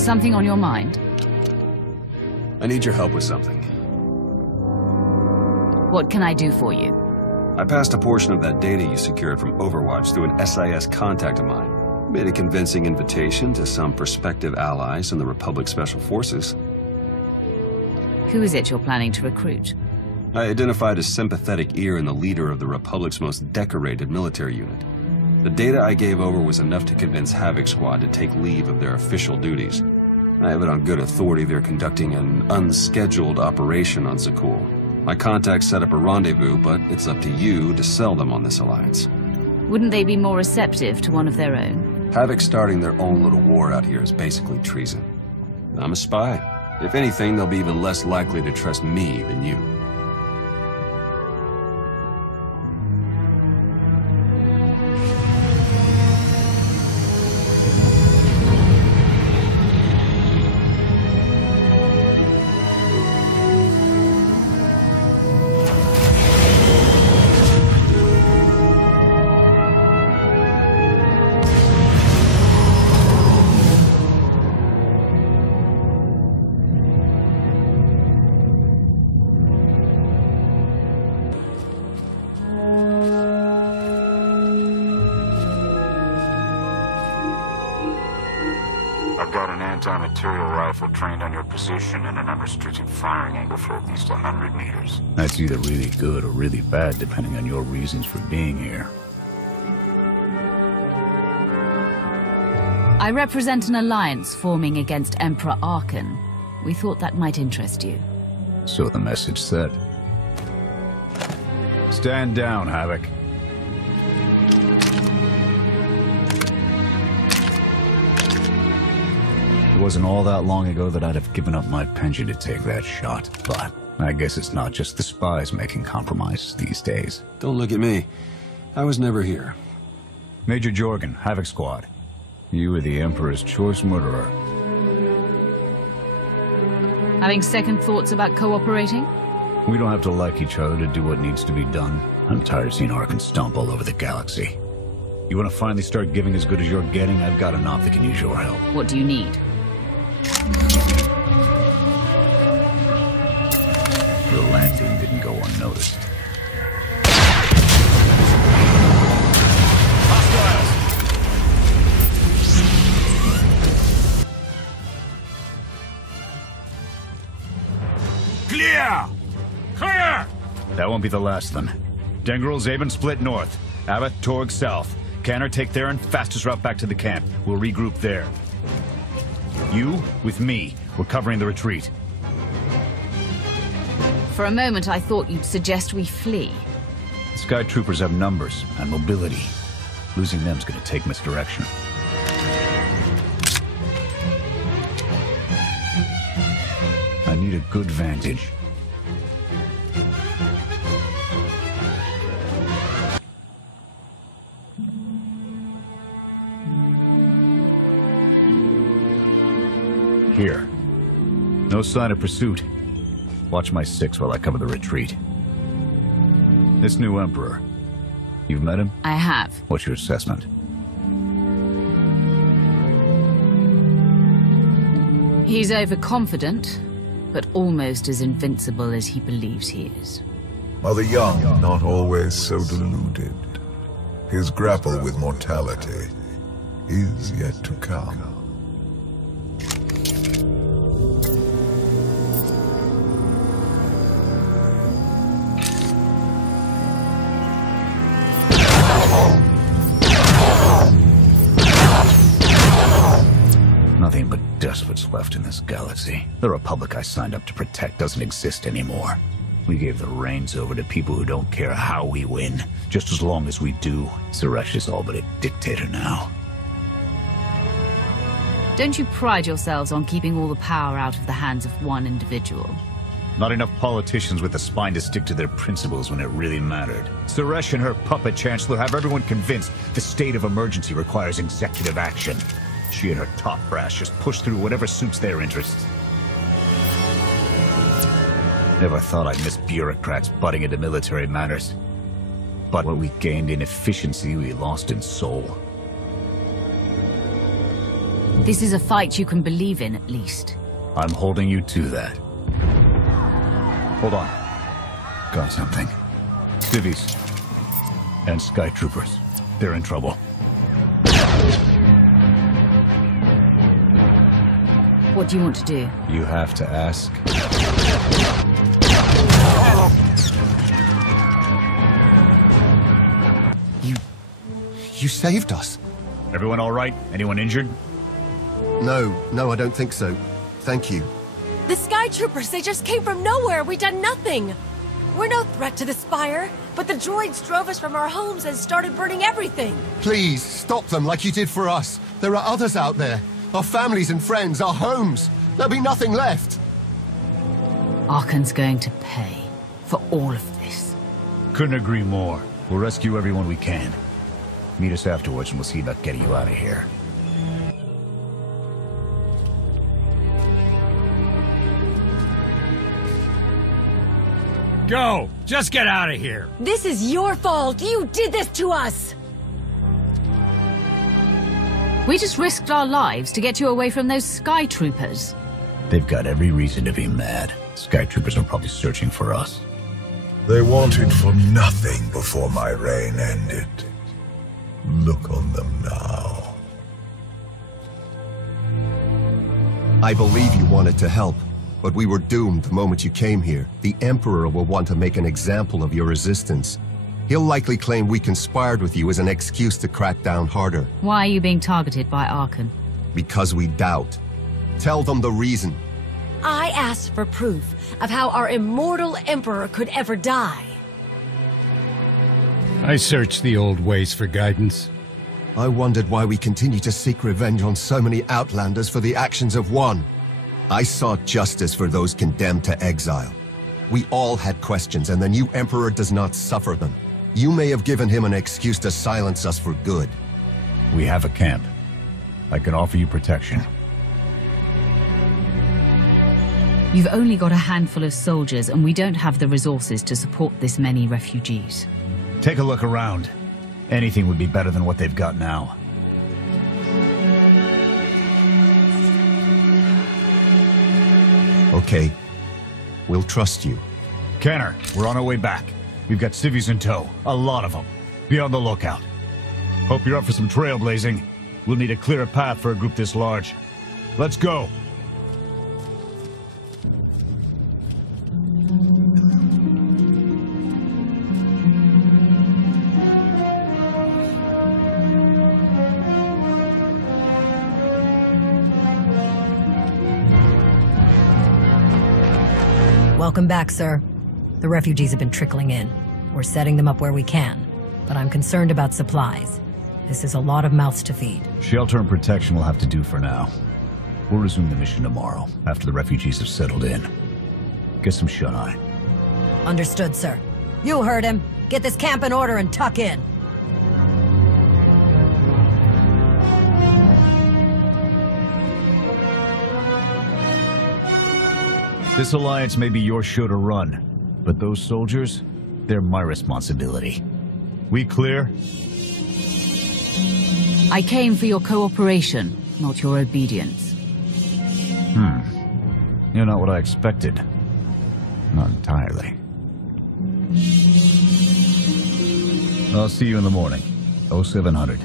Something on your mind? I need your help with something. What can I do for you? I passed a portion of that data you secured from Overwatch through an SIS contact of mine. Made a convincing invitation to some prospective allies in the Republic Special Forces. Who is it you're planning to recruit? I identified a sympathetic ear in the leader of the Republic's most decorated military unit. The data I gave over was enough to convince Havoc Squad to take leave of their official duties. I have it on good authority they're conducting an unscheduled operation on Zakul. My contacts set up a rendezvous, but it's up to you to sell them on this alliance. Wouldn't they be more receptive to one of their own? Havoc starting their own little war out here is basically treason. I'm a spy. If anything, they'll be even less likely to trust me than you. I've got an anti-material rifle trained on your position and an unrestricted firing angle for at least 100 meters. That's either really good or really bad, depending on your reasons for being here. I represent an alliance forming against Emperor Arkan. We thought that might interest you. So the message said. Stand down, Havoc. It wasn't all that long ago that I'd have given up my pension to take that shot, but I guess it's not just the spies making compromises these days. Don't look at me. I was never here. Major Jorgen, Havoc Squad. You were the Emperor's choice murderer. Having second thoughts about cooperating? We don't have to like each other to do what needs to be done. I'm tired of seeing Arkan stomp all over the galaxy. You want to finally start giving as good as you're getting? I've got an op that can use your help. What do you need? Your landing didn't go unnoticed. Clear! Clear! That won't be the last of them. Dengrel, Zaven split north. Abath, Torg south. Canner take Theron, fastest route back to the camp. We'll regroup there. You, with me, we're covering the retreat. For a moment I thought you'd suggest we flee. The Sky Troopers have numbers and mobility. Losing them's gonna take misdirection. I need a good vantage. Here. No sign of pursuit. Watch my 6 while I cover the retreat. This new Emperor. You've met him? I have. What's your assessment? He's overconfident, but almost as invincible as he believes he is. Are the young not always so deluded? His grapple with mortality is yet to come. Nothing but despots left in this galaxy. The Republic I signed up to protect doesn't exist anymore. We gave the reins over to people who don't care how we win, just as long as we do. Suresh is all but a dictator now. Don't you pride yourselves on keeping all the power out of the hands of one individual? Not enough politicians with the spine to stick to their principles when it really mattered. Suresh and her puppet chancellor have everyone convinced the state of emergency requires executive action. She and her top brass just push through whatever suits their interests. Never thought I'd miss bureaucrats butting into military matters. But what we gained in efficiency, we lost in soul. This is a fight you can believe in, at least. I'm holding you to that. Hold on. Got something. Civvies. And Sky Troopers. They're in trouble. What do you want to do? You have to ask. You saved us. Everyone all right? Anyone injured? No, I don't think so. Thank you. The Sky Troopers, they just came from nowhere. We done nothing. We're no threat to the Spire, but the droids drove us from our homes and started burning everything. Please, stop them like you did for us. There are others out there. Our families and friends, our homes. There'll be nothing left. Arkan's going to pay for all of this. Couldn't agree more. We'll rescue everyone we can. Meet us afterwards and we'll see about getting you out of here. Go! Just get out of here! This is your fault! You did this to us! We just risked our lives to get you away from those Sky Troopers. They've got every reason to be mad. Sky Troopers are probably searching for us. They wanted for nothing before my reign ended. Look on them now. I believe you wanted to help, but we were doomed the moment you came here. The Emperor will want to make an example of your resistance. He'll likely claim we conspired with you as an excuse to crack down harder. Why are you being targeted by Arkan? Because we doubt. Tell them the reason. I asked for proof of how our immortal Emperor could ever die. I searched the old ways for guidance. I wondered why we continue to seek revenge on so many Outlanders for the actions of one. I sought justice for those condemned to exile. We all had questions, and the new Emperor does not suffer them. You may have given him an excuse to silence us for good. We have a camp. I can offer you protection. You've only got a handful of soldiers, and we don't have the resources to support this many refugees. Take a look around. Anything would be better than what they've got now. Okay. We'll trust you. Kenner, we're on our way back. We've got civvies in tow. A lot of them. Be on the lookout. Hope you're up for some trailblazing. We'll need a clearer path for a group this large. Let's go! Welcome back, sir. The refugees have been trickling in. We're setting them up where we can, but I'm concerned about supplies. This is a lot of mouths to feed. Shelter and protection will have to do for now. We'll resume the mission tomorrow, after the refugees have settled in. Get some shut-eye. Understood, sir. You heard him. Get this camp in order and tuck in. This alliance may be your show to run, but those soldiers, they're my responsibility. We clear? I came for your cooperation, not your obedience. You're not what I expected. Not entirely. I'll see you in the morning. 0700.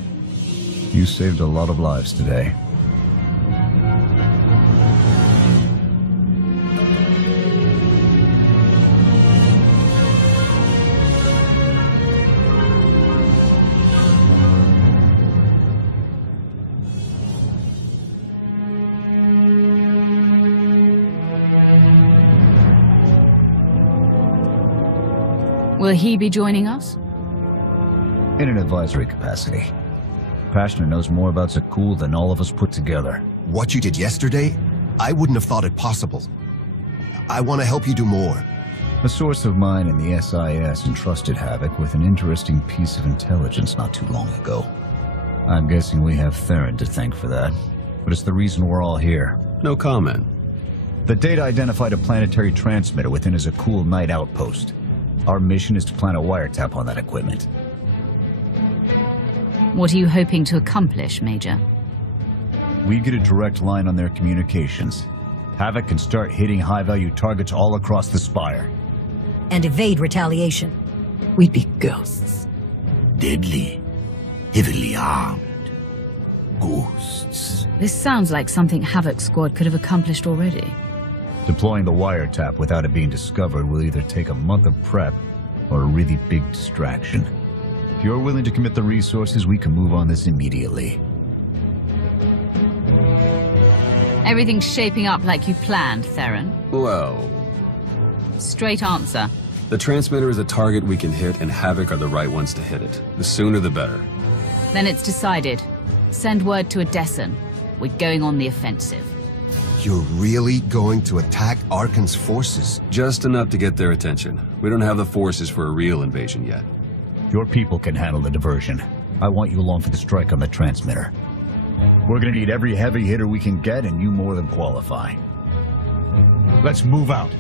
You saved a lot of lives today. Will he be joining us? In an advisory capacity. Pashner knows more about Zakul than all of us put together. What you did yesterday, I wouldn't have thought it possible. I want to help you do more. A source of mine in the SIS entrusted Havoc with an interesting piece of intelligence not too long ago. I'm guessing we have Theron to thank for that, but it's the reason we're all here. No comment. The data identified a planetary transmitter within a Zakul night outpost. Our mission is to plant a wiretap on that equipment. What are you hoping to accomplish, Major? We get a direct line on their communications. Havoc can start hitting high-value targets all across the Spire. And evade retaliation. We'd be ghosts. Deadly. Heavily armed. Ghosts. This sounds like something Havoc's squad could have accomplished already. Deploying the wiretap without it being discovered will either take a month of prep or a really big distraction. If you're willing to commit the resources, we can move on this immediately. Everything's shaping up like you planned, Theron. Well... Straight answer. The transmitter is a target we can hit, and Havoc are the right ones to hit it. The sooner the better. Then it's decided. Send word to Odessen. We're going on the offensive. You're really going to attack Arkan's forces? Just enough to get their attention. We don't have the forces for a real invasion yet. Your people can handle the diversion. I want you along for the strike on the transmitter. We're gonna need every heavy hitter we can get, and you more than qualify. Let's move out.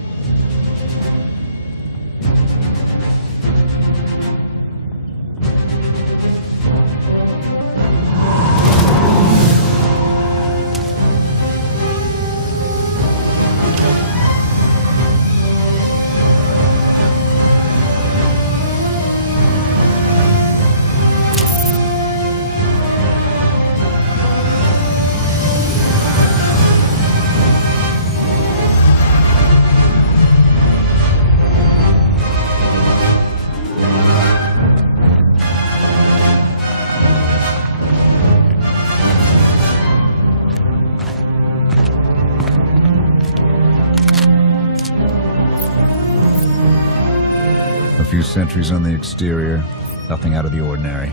A few sentries on the exterior. Nothing out of the ordinary.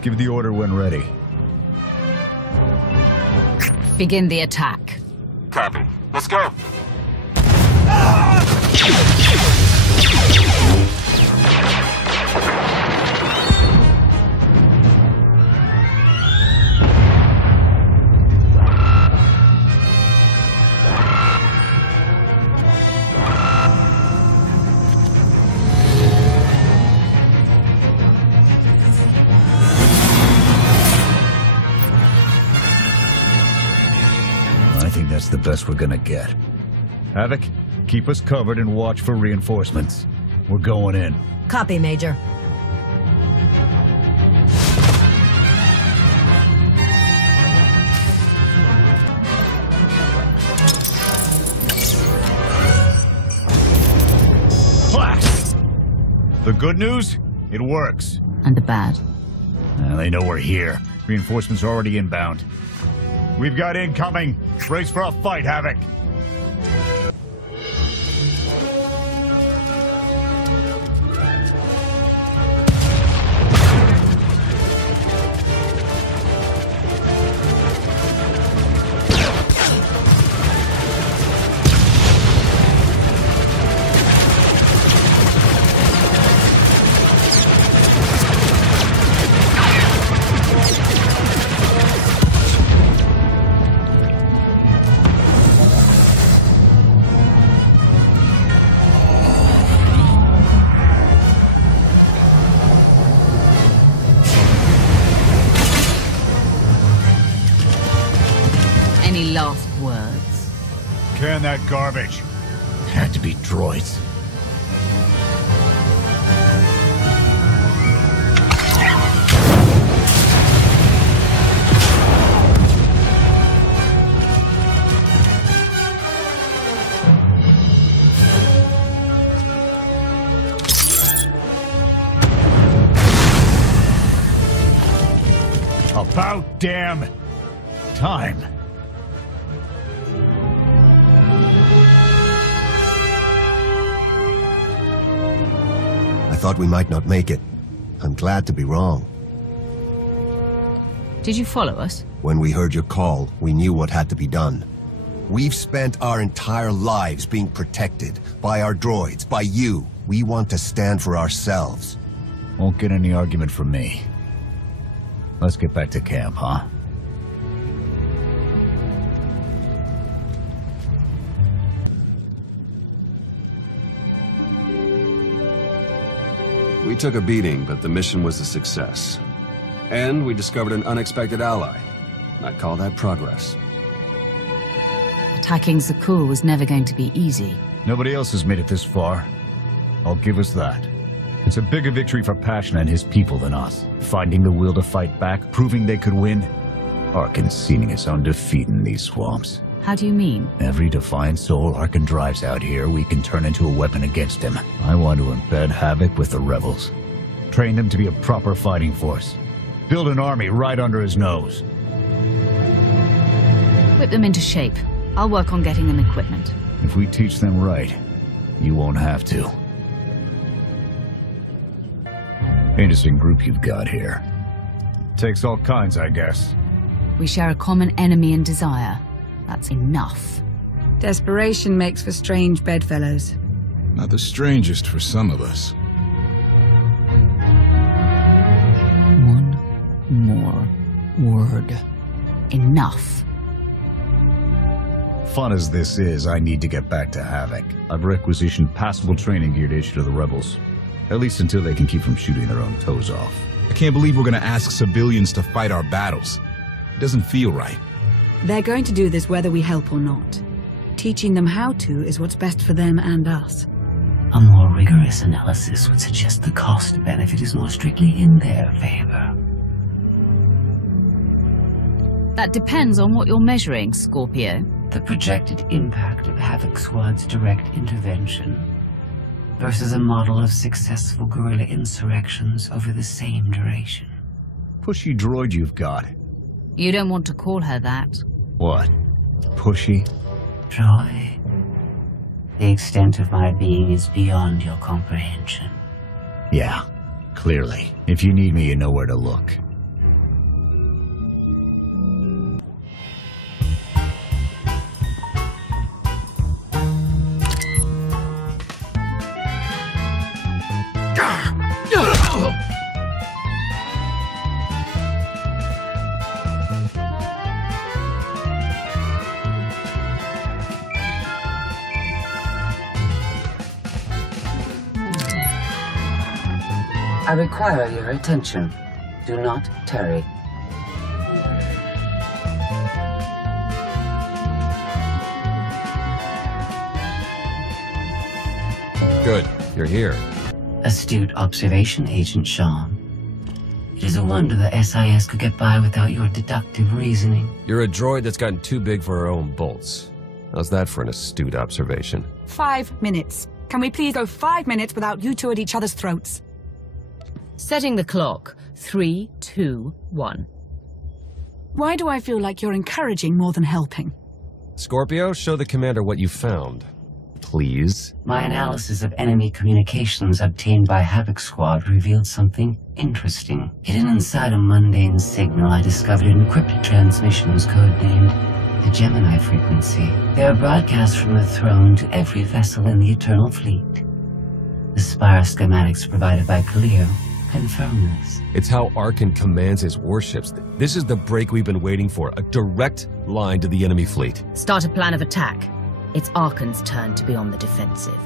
Give the order when ready. Begin the attack. Copy. Let's go. I think that's the best we're gonna get. Havoc, keep us covered and watch for reinforcements. We're going in. Copy, Major. Blast! The good news? It works. And the bad? They know we're here. Reinforcements are already inbound. We've got incoming. Brace for a fight, Havoc. Any last words? Can that garbage. Had to be droids. About damn time. I thought we might not make it. I'm glad to be wrong. Did you follow us? When we heard your call, we knew what had to be done. We've spent our entire lives being protected by our droids, by you. We want to stand for ourselves. Won't get any argument from me. Let's get back to camp, huh? We took a beating, but the mission was a success. And we discovered an unexpected ally. I call that progress. Attacking Zakuul was never going to be easy. Nobody else has made it this far. I'll give us that. It's a bigger victory for Passion and his people than us. Finding the will to fight back, proving they could win. Arkan's seen his own defeat in these swamps. How do you mean? Every defiant soul Arkan drives out here, we can turn into a weapon against him. I want to embed Havoc with the rebels. Train them to be a proper fighting force. Build an army right under his nose. Whip them into shape. I'll work on getting them equipment. If we teach them right, you won't have to. Interesting group you've got here. Takes all kinds, I guess. We share a common enemy and desire. That's enough. Desperation makes for strange bedfellows. Not the strangest for some of us. One more word. Enough. Fun as this is, I need to get back to Havoc. I've requisitioned passable training gear to issue to the rebels. At least until they can keep from shooting their own toes off. I can't believe we're gonna ask civilians to fight our battles. It doesn't feel right. They're going to do this whether we help or not. Teaching them how to is what's best for them and us. A more rigorous analysis would suggest the cost-benefit is more strictly in their favor. That depends on what you're measuring, Scorpio. The projected impact of Havoc Squad's direct intervention versus a model of successful guerrilla insurrections over the same duration. Pushy droid you've got. You don't want to call her that. What? Pushy? Troy, the extent of my being is beyond your comprehension. Yeah, clearly. If you need me, you know where to look. I require your attention. Do not tarry. Good. You're here. Astute observation, Agent Sean. It is a wonder the SIS could get by without your deductive reasoning. You're a droid that's gotten too big for her own bolts. How's that for an astute observation? 5 minutes. Can we please go 5 minutes without you two at each other's throats? Setting the clock. 3, 2, 1. Why do I feel like you're encouraging more than helping? Scorpio, show the commander what you found. Please. My analysis of enemy communications obtained by Havoc Squad revealed something interesting. Hidden inside a mundane signal, I discovered an encrypted transmissions codenamed the Gemini frequency. They are broadcast from the throne to every vessel in the Eternal Fleet. The Spire schematics provided by Kaleo confirm this. It's how Arkan commands his warships. This is the break we've been waiting for, a direct line to the enemy fleet. Start a plan of attack. It's Arkan's turn to be on the defensive.